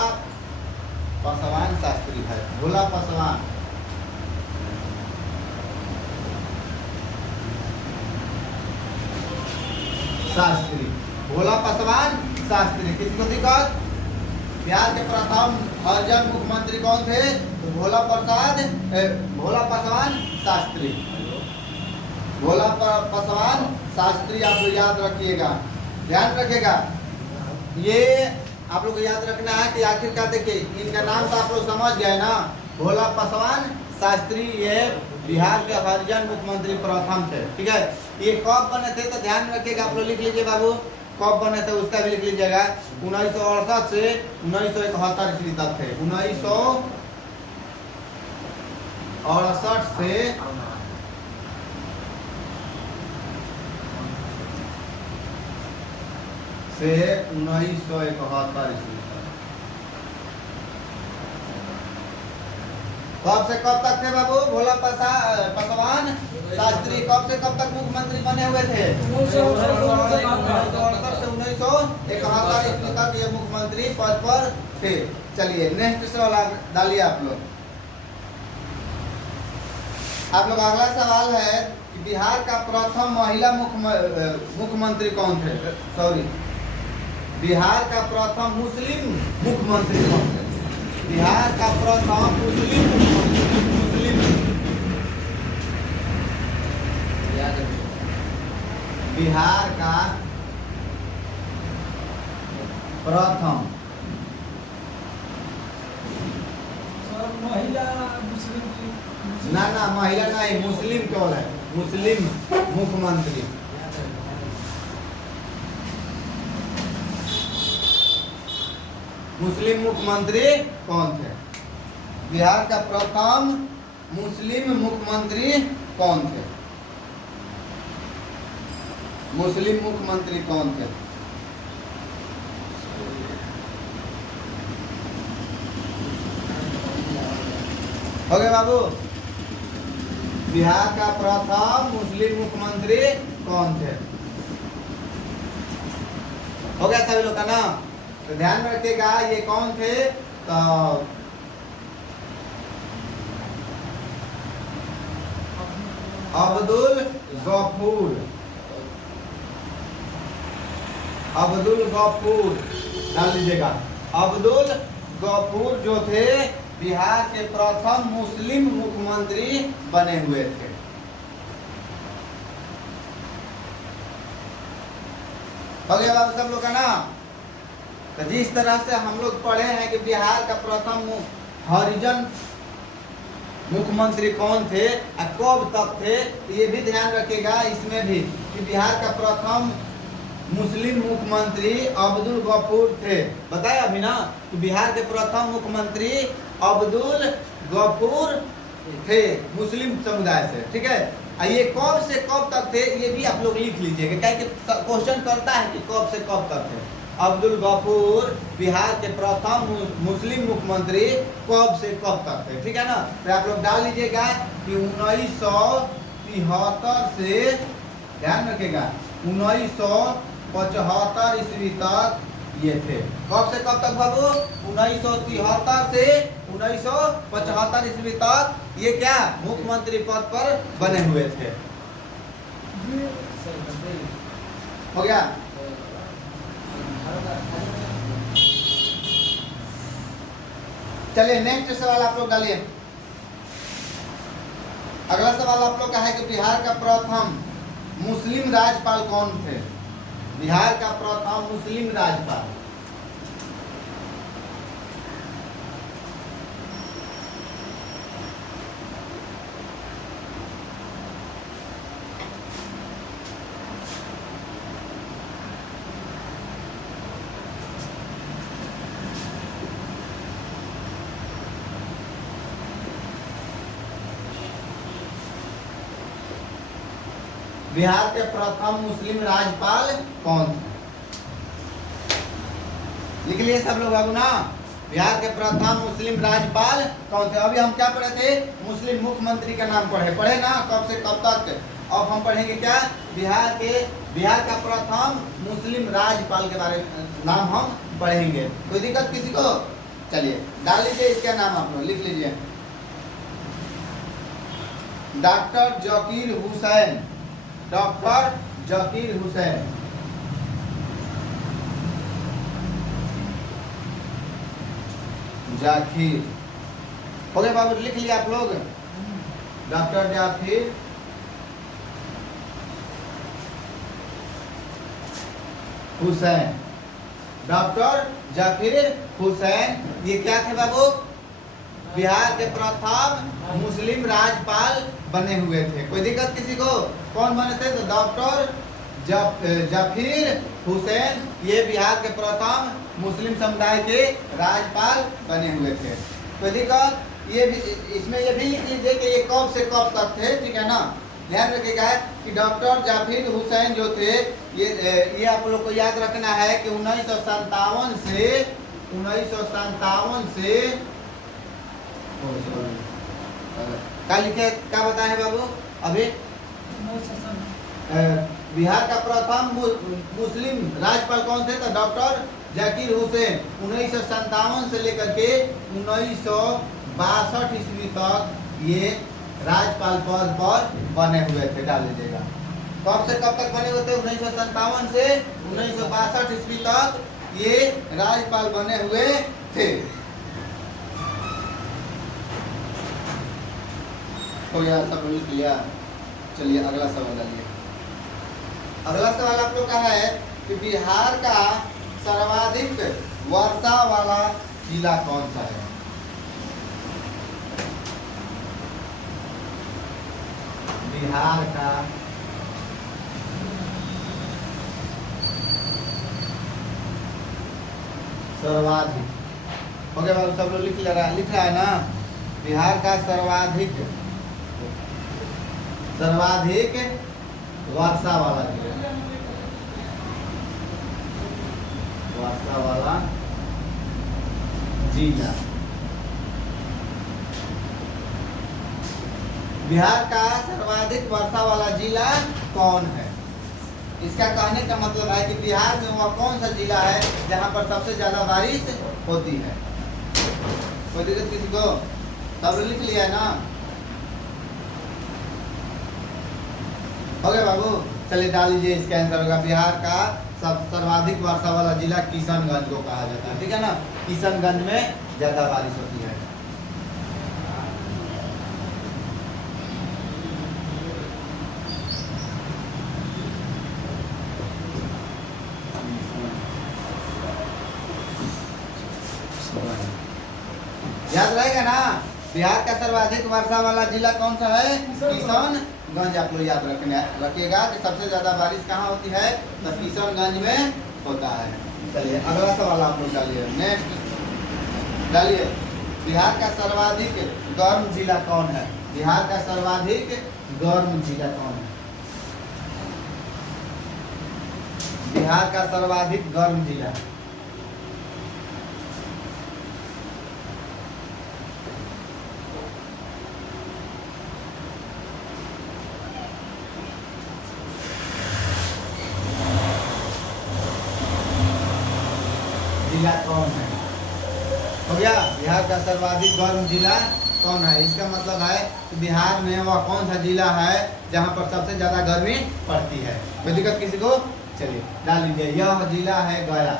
पासवान शास्त्री है। भोला पासवान शास्त्री। भोला पासवान शास्त्री। किसी को दिक्कत? बिहार के प्रथम हरिजन मुख्यमंत्री कौन थे? तो भोला पासवान शास्त्री। भोला पासवान शास्त्री आप लोग याद रखिएगा, ध्यान रखिएगा। ये आप लोग को याद रखना है कि आखिरकार देखिए इनका नाम तो आप लोग समझ गए ना? भोला पासवान शास्त्री ये बिहार के हरिजन मुख्यमंत्री प्रथम थे, ठीक है। ये कब बने थे तो ध्यान रखिएगा, आप लोग लिख लीजिए बाबू। कब बने थे उसका भी लिख लीजिएगा। 1968 से 1971 ईस्वी तक थे। 1968 से 1971 ईस्वी तक। कब से कब तक थे बाबू? भोला पासवान शास्त्री कब से कब तक मुख्यमंत्री बने हुए थे? 1968 से 1971 ईस्वी तक ये मुख्यमंत्री पद पर थे। चलिए नेक्स्ट सवाल डालिए आप लोग। अगला सवाल है कि बिहार का प्रथम महिला मुख्यमंत्री कौन थे? सॉरी, बिहार का प्रथम मुस्लिम मुख्यमंत्री कौन थे? बिहार का प्रथम मुस्लिम बिहार का प्रथम महिला मुस्लिम ना महिला नहीं, मुस्लिम केवल है। मुस्लिम मुख्यमंत्री मुस्लिम मुख्यमंत्री कौन थे? बिहार का प्रथम मुस्लिम मुख्यमंत्री कौन थे? मुस्लिम मुख्यमंत्री कौन थे? हो गया बाबू। बिहार का प्रथम मुस्लिम मुख्यमंत्री कौन थे? हो गया सभी लोग का ना? तो ध्यान में रखिएगा ये कौन थे। तो अब्दुल गफूर, अब्दुल गफूर डाल लीजिएगा। अब्दुल गफूर जो थे बिहार के प्रथम मुस्लिम मुख्यमंत्री बने हुए थे। हो गया बाबू सब लोग का ना? तो जिस तरह से हम लोग पढ़े हैं कि बिहार का प्रथम हरिजन मुख्यमंत्री कौन थे और कब तक थे, तो ये भी ध्यान रखिएगा इसमें भी कि बिहार का प्रथम मुस्लिम मुख्यमंत्री अब्दुल गफूर थे। बताया अभी ना कि बिहार के प्रथम मुख्यमंत्री अब्दुल गफूर थे मुस्लिम समुदाय से, ठीक है। ये कब से कब तक थे ये भी आप लोग लिख लीजिएगा, क्या कि क्वेश्चन करता है कि कब से कब तक थे। अब्दुल गफूर बिहार के प्रथम मुस्लिम मुख्यमंत्री कब से कब तक थे, ठीक है ना। तो आप लोग डाल लीजिएगा कि 1973 से, ध्यान रखिएगा 1975 ईस्वी तक ये थे। कब से कब तक बाबू? 1973 से 1975 ईस्वी तक ये क्या मुख्यमंत्री पद पर बने हुए थे। हो गया। चलिए नेक्स्ट सवाल आप लोग डालिए। अगला सवाल आप लोग का है कि बिहार का प्रथम मुस्लिम राज्यपाल कौन थे? बिहार का प्रथम मुस्लिम राज्यपाल। बिहार के प्रथम मुस्लिम राज्यपाल कौन थे? लिख लिए सब लोग बाबू ना? बिहार के प्रथम मुस्लिम राज्यपाल कौन थे? अभी हम क्या पढ़े थे? मुस्लिम मुख्यमंत्री का नाम पढ़े ना, कब से कब तक। अब हम पढ़ेंगे क्या? बिहार का प्रथम मुस्लिम राज्यपाल के बारे में नाम हम पढ़ेंगे। कोई दिक्कत किसी को? चलिए डाल लीजिए इसका नाम, आप लोग लिख लीजिए। Doctor Zakir Hussain, doctor Zakir Hussain. जाकिर हो गया बाबू, लिख लिया आप लोग। डॉक्टर जाकिर हुसैन, डॉक्टर जाकिर हुसैन ये क्या थे बाबू? बिहार के प्रथम मुस्लिम राज्यपाल बने हुए थे। कोई दिक्कत किसी को? कौन बने थे? तो डॉक्टर जाकिर हुसैन ये बिहार के प्रथम मुस्लिम समुदाय के राज्यपाल बने हुए थे। कोई दिक्कत? ये भी इसमें ये भी लिख लीजिए कि ये कब से कब तक थे, ठीक है ना। ध्यान रखिएगा कि डॉक्टर जाकिर हुसैन जो थे ये आप लोग को याद रखना है कि 1957 से क्या लिखे, क्या बताए बाबू अभी? बिहार का प्रथम मुस्लिम राज्यपाल कौन थे? तो डॉक्टर जाकिर हुसैन 1957 से लेकर के 1962 ईस्वी तक ये राज्यपाल पद पर बने हुए थे। डाल लीजिएगा कब से कब तक बने हुए थे? 1957 से 1962 ईस्वी तक ये राज्यपाल बने हुए थे। हो गया, सब लिख लिया। चलिए अगला सवाल डालिए। अगला सवाल आप लोग का है कि बिहार का सर्वाधिक वर्षा वाला जिला कौन सा है? बिहार का सर्वाधिक, हो गया बाबू, सब लोग लिख रहा है ना। बिहार का सर्वाधिक वर्षा वाला जिला, वर्षा वाला जिला बिहार का सर्वाधिक वर्षा वाला जिला कौन है? इसका कहने का मतलब है कि बिहार में वह कौन सा जिला है जहां पर सबसे ज्यादा बारिश होती है। कोई दिक्कत किसी को? सब लिख लिया है ना? हो गया बाबू? चलिए डाल लीजिए, इसका आंसर होगा बिहार का सर्वाधिक वर्षा वाला जिला किशनगंज को कहा जाता है। ठीक है ना? किशनगंज में ज्यादा बारिश होती है। याद रहेगा ना? बिहार का सर्वाधिक वर्षा वाला जिला कौन सा है? किशनगंज। आप लोग याद रखिएगा कि सबसे ज्यादा बारिश कहाँ होती है? तो किशनगंज में होता है। चलिए अगला सवाल आप लोग डालिए। नेक्स्ट डालिए, बिहार का सर्वाधिक गर्म जिला कौन है? बिहार का सर्वाधिक गर्म जिला कौन है? बिहार का सर्वाधिक गर्म जिला कौन है? हो गया? बिहार का सर्वाधिक गर्म जिला कौन है? इसका मतलब है कि बिहार में वह कौन सा जिला है जहां पर सबसे ज्यादा गर्मी पड़ती है। कोई दिक्कत किसी को? चलिए डाल लीजिए, यह जिला है गया।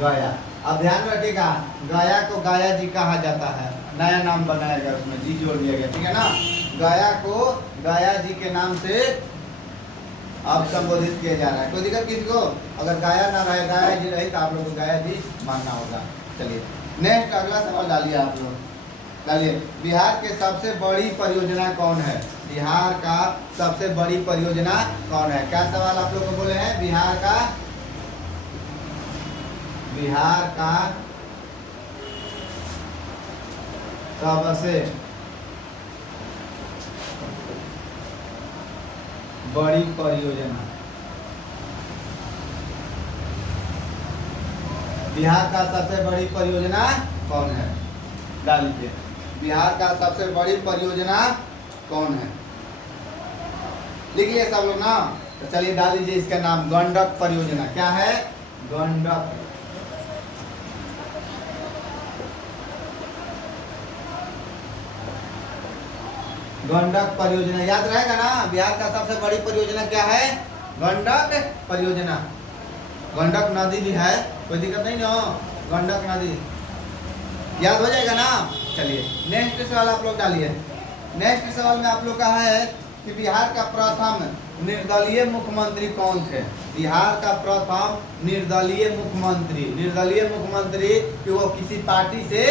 गया, अब ध्यान रखिएगा, गया को गया जी कहा जाता है। नया नाम बनाया गया, उसमें जी जोड़ दिया गया। ठीक है ना? गया को गया जी के नाम से अब संबोधित किया जा रहा है। कोई दिक्कत किसी को? अगर गाया ना रहे, गाया जी रहे तो आप लोग को गाया जी मानना होगा। चलिए नेक्स्ट अगला सवाल डालिए आप लोग। डालिए, बिहार के सबसे बड़ी परियोजना कौन है? बिहार का सबसे बड़ी परियोजना कौन है? क्या सवाल आप लोग को बोले हैं? बिहार का सबसे बड़ी परियोजना, बिहार का सबसे बड़ी परियोजना कौन है? डाल लीजिए, बिहार का सबसे बड़ी परियोजना कौन है? लिख लिया सब लोग ना? तो चलिए डाल लीजिए इसका नाम, गंडक परियोजना। क्या है? गंडक। गंडक परियोजना याद रहेगा ना? बिहार का सबसे बड़ी परियोजना क्या है? गंडक परियोजना। गंडक नदी भी है, कोई दिक्कत नहीं ना? गंडक नदी याद हो जाएगा ना? चलिए नेक्स्ट सवाल आप लोग डालिए। नेक्स्ट सवाल में आप लोग कहा है कि बिहार का प्रथम निर्दलीय मुख्यमंत्री कौन थे? बिहार का प्रथम निर्दलीय मुख्यमंत्री। निर्दलीय मुख्यमंत्री कि वो किसी पार्टी से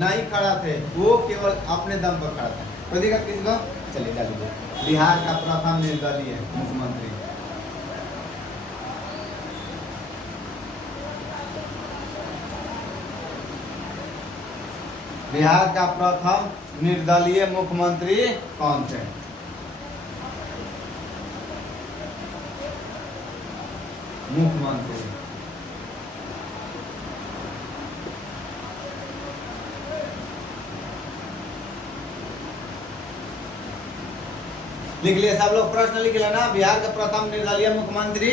नहीं खड़ा थे, वो केवल अपने दम पर खड़ा था। कोई दिक्कत किसी को? चलिए डालिए, बिहार का प्रथम निर्दलीय मुख्यमंत्री। बिहार का प्रथम निर्दलीय मुख्यमंत्री कौन थे? मुख्यमंत्री लिख लिया सब लोग? प्रश्न लिख लिया ना? बिहार के प्रथम निर्दलीय मुख्यमंत्री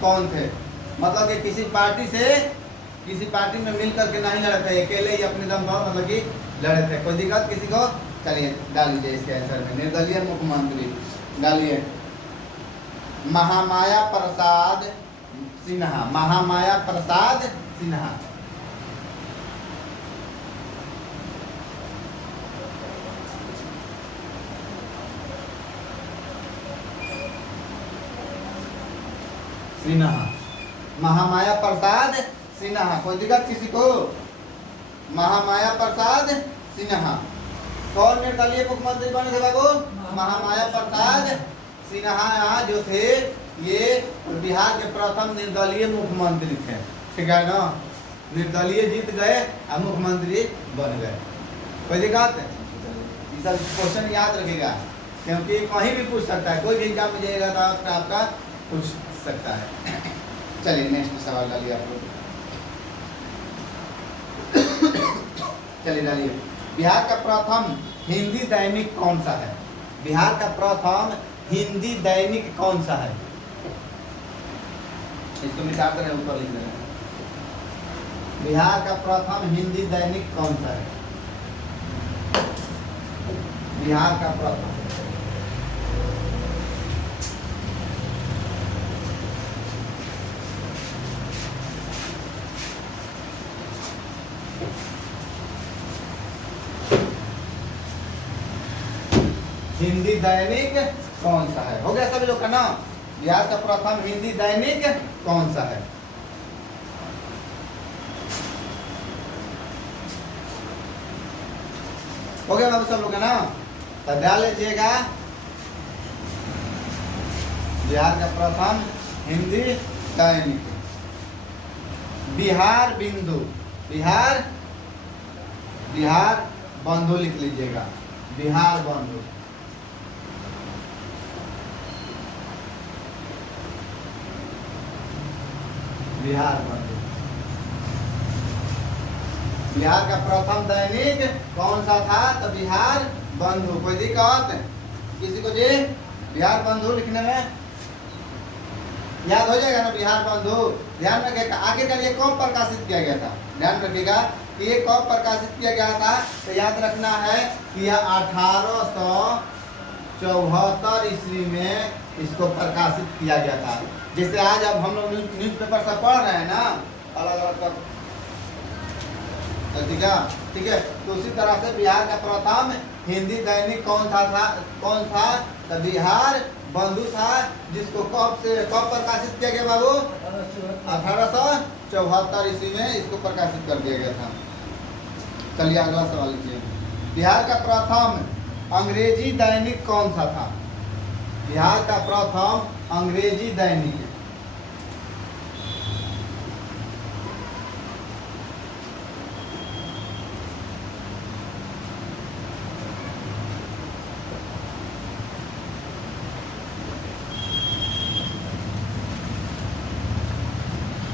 कौन थे? मतलब कि किसी पार्टी में मिल करके नहीं लड़े थे, अकेले ही अपने दम पर मतलब कि लड़े थे। कोई दिक्कत किसी को? चलिए डाल लीजिए इसके आंसर में, निर्दलीय मुख्यमंत्री डालिए, महामाया प्रसाद सिन्हा। महामाया प्रसाद सिन्हा। सिन्हा, महामाया प्रसाद सिन्हा। कोई दिक्कत किसी को? महामाया प्रसाद सिन्हा कौन निर्दलीय मुख्यमंत्री बने थे बाबू? महामाया प्रसाद सिन्हा जो थे ये बिहार के प्रथम निर्दलीय मुख्यमंत्री थे। ठीक है ना? निर्दलीय जीत गए और मुख्यमंत्री बन गए। कोई दिक्कत? ये सब क्वेश्चन याद रखिएगा, क्योंकि कहीं भी पूछ सकता है, कोई भी एग्जाम में जाएगा तो आपका पूछ सकता है। चलिए नेक्स्ट सवाल डालिए आप लोग। चलिए डालिए, बिहार का प्रथम हिंदी दैनिक कौन सा है? बिहार का प्रथम हिंदी दैनिक कौन सा है? इसको मिटा कर ऊपर लिख देना। बिहार का प्रथम हिंदी दैनिक कौन सा है? बिहार का प्रथम हिंदी दैनिक कौन सा है? हो गया सभी लोग का नाम। बिहार का प्रथम हिंदी दैनिक कौन सा है? हो गया बाबू सब लोग का नाम। तो ध्यान लीजिएगा, बिहार का प्रथम हिंदी दैनिक बिहार बिंदु, बिहार बिहार बंधु लिख लीजिएगा, बिहार बंधु। बिहार बंधु, बिहार का प्रथम दैनिक कौन सा था? तो बिहार बंधु। कोई दिक्कत किसी को जी? बिहार बंधु लिखने में याद हो जाएगा ना, बिहार बंधु। ध्यान रखिएगा, आखिरकार ये कब प्रकाशित किया गया था? ध्यान रखिएगा कि ये कब प्रकाशित किया गया था। तो याद रखना है कि यह 1874 ईस्वी में इसको प्रकाशित किया गया था। जैसे आज अब हम लोग न्यूज़पेपर सब पढ़ रहे हैं ना, अलग अलग, ठीक है। तो उसी तरह से बिहार का प्रथम हिंदी दैनिक कौन था? तो बिहार बंधु था, जिसको कब प्रकाशित किया गया बाबू? 1874 ईस्वी में इसको प्रकाशित कर दिया गया था। चलिए अगला सवाल लीजिए। बिहार का प्रथम अंग्रेजी दैनिक कौन सा था? बिहार का प्रथम अंग्रेजी दैनिक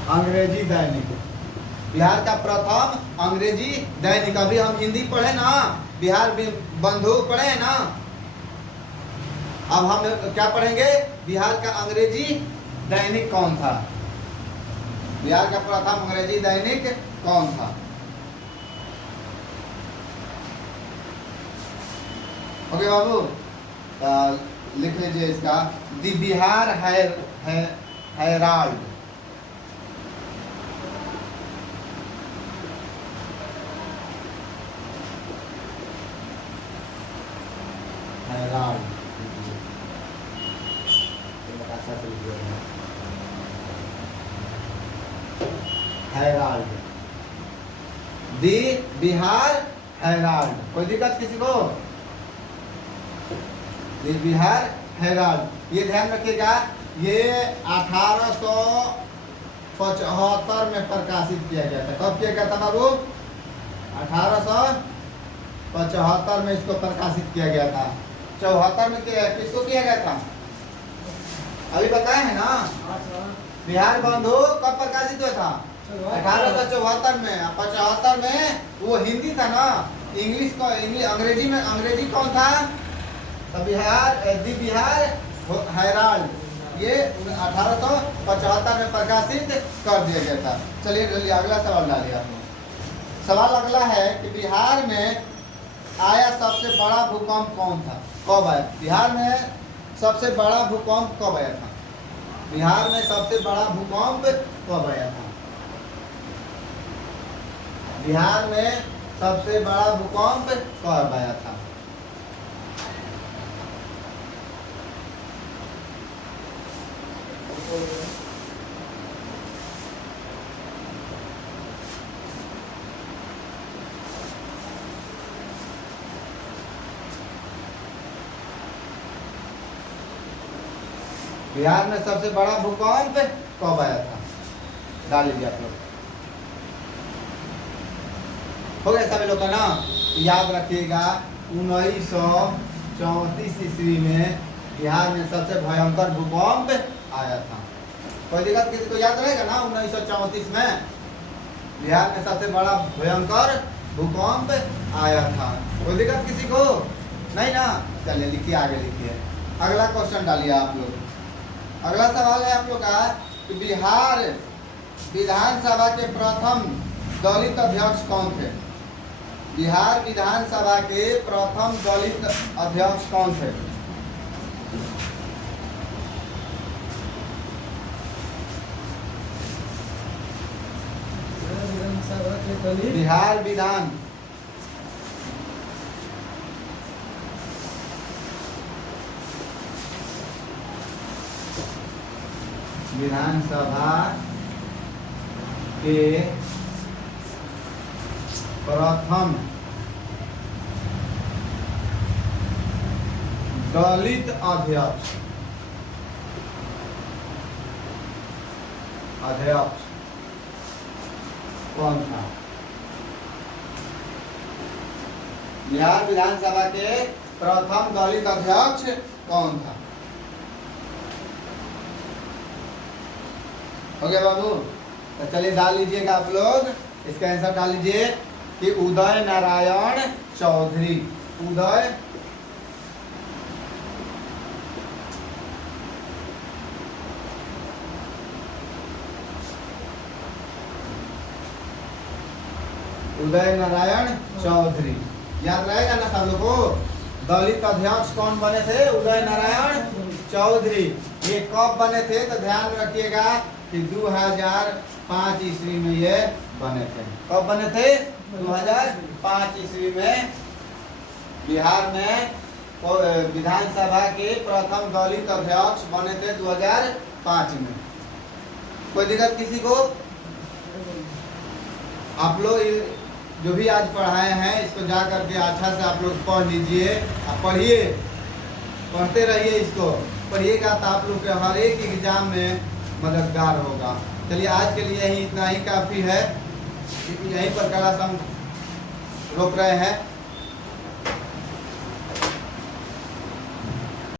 अंग्रेजी दैनिक, बिहार का प्रथम अंग्रेजी दैनिक। अभी हम हिंदी पढ़े ना, बिहार बंधु पढ़े ना, अब हम क्या पढ़ेंगे? बिहार का अंग्रेजी दैनिक कौन था? बिहार का प्रथम अंग्रेजी दैनिक कौन था? ओके बाबू, लिख लीजिए इसका, दी बिहार हेराल्ड। हेराल्ड, दी बिहार हेराल्ड। कोई दिक्कत किसी को? दी बिहार हेराल्ड, ये ध्यान रखिएगा, ये 1875 में प्रकाशित किया गया था। कब किया गया था बाबू? 1875 में इसको प्रकाशित किया गया था। 74 में किसको किया गया था? अभी बताए हैं ना, बिहार बंधु कब प्रकाशित हुआ था? 1874 में। 75 में वो हिंदी था ना, इंग्लिश को अंग्रेजी कौन था? तो दी बिहार हेराल्ड, ये 1875 में प्रकाशित कर दिया गया था। चलिए जल्दी अगला सवाल डालिए आप लोग। सवाल अगला है कि बिहार में आया सबसे बड़ा भूकंप कौन था? कब आया? बिहार में सबसे बड़ा भूकंप कब आया था? बिहार में सबसे बड़ा भूकंप कब आया था? बिहार में सबसे बड़ा भूकंप कब आया था? बिहार में सबसे बड़ा भूकंप कब आया था? डाल लीजिए आप लोग। हो गया सभी लोग का ना? याद रखिएगा, 1934 ईस्वी में बिहार में सबसे भयंकर भूकंप आया था। कोई दिक्कत किसी को याद रहेगा ना? 1934 में बिहार में सबसे बड़ा भयंकर भूकंप आया था। कोई दिक्कत किसी को नहीं ना? चलिए लिखिए, आगे लिखिए। अगला क्वेश्चन डालिए आप लोग। अगला सवाल है आप लोग का कि बिहार विधानसभा के प्रथम दलित अध्यक्ष कौन थे? बिहार विधानसभा के प्रथम दलित अध्यक्ष कौन थे? बिहार विधानसभा के प्रथम दलित अध्यक्ष कौन था? बिहार विधानसभा के प्रथम दलित अध्यक्ष कौन था? हो गया बाबू? तो चलिए डाल लीजिएगा आप लोग, इसका आंसर डाल लीजिए कि उदय नारायण चौधरी। उदय नारायण चौधरी। याद रहेगा ना सब लोगों को? दलित अध्यक्ष कौन बने थे? उदय नारायण चौधरी। ये कब बने थे तो ध्यान रखिएगा कि 2005 ईस्वी में ये बने थे। कब बने थे? 2005 ईस्वी में बिहार में विधानसभा के प्रथम दलित अध्यक्ष बने थे 2005 में। कोई दिक्कत किसी को? आप लोग जो भी आज पढ़ाए हैं इसको जा करके अच्छा से आप लोग पढ़ लीजिए। आप पढ़िए, पढ़ते रहिए, इसको पढ़िएगा तो आप लोग के हर एक एग्जाम में मददगार होगा। चलिए आज के लिए इतना ही काफ़ी है। यहीं पर क्लास हम रोक रहे हैं।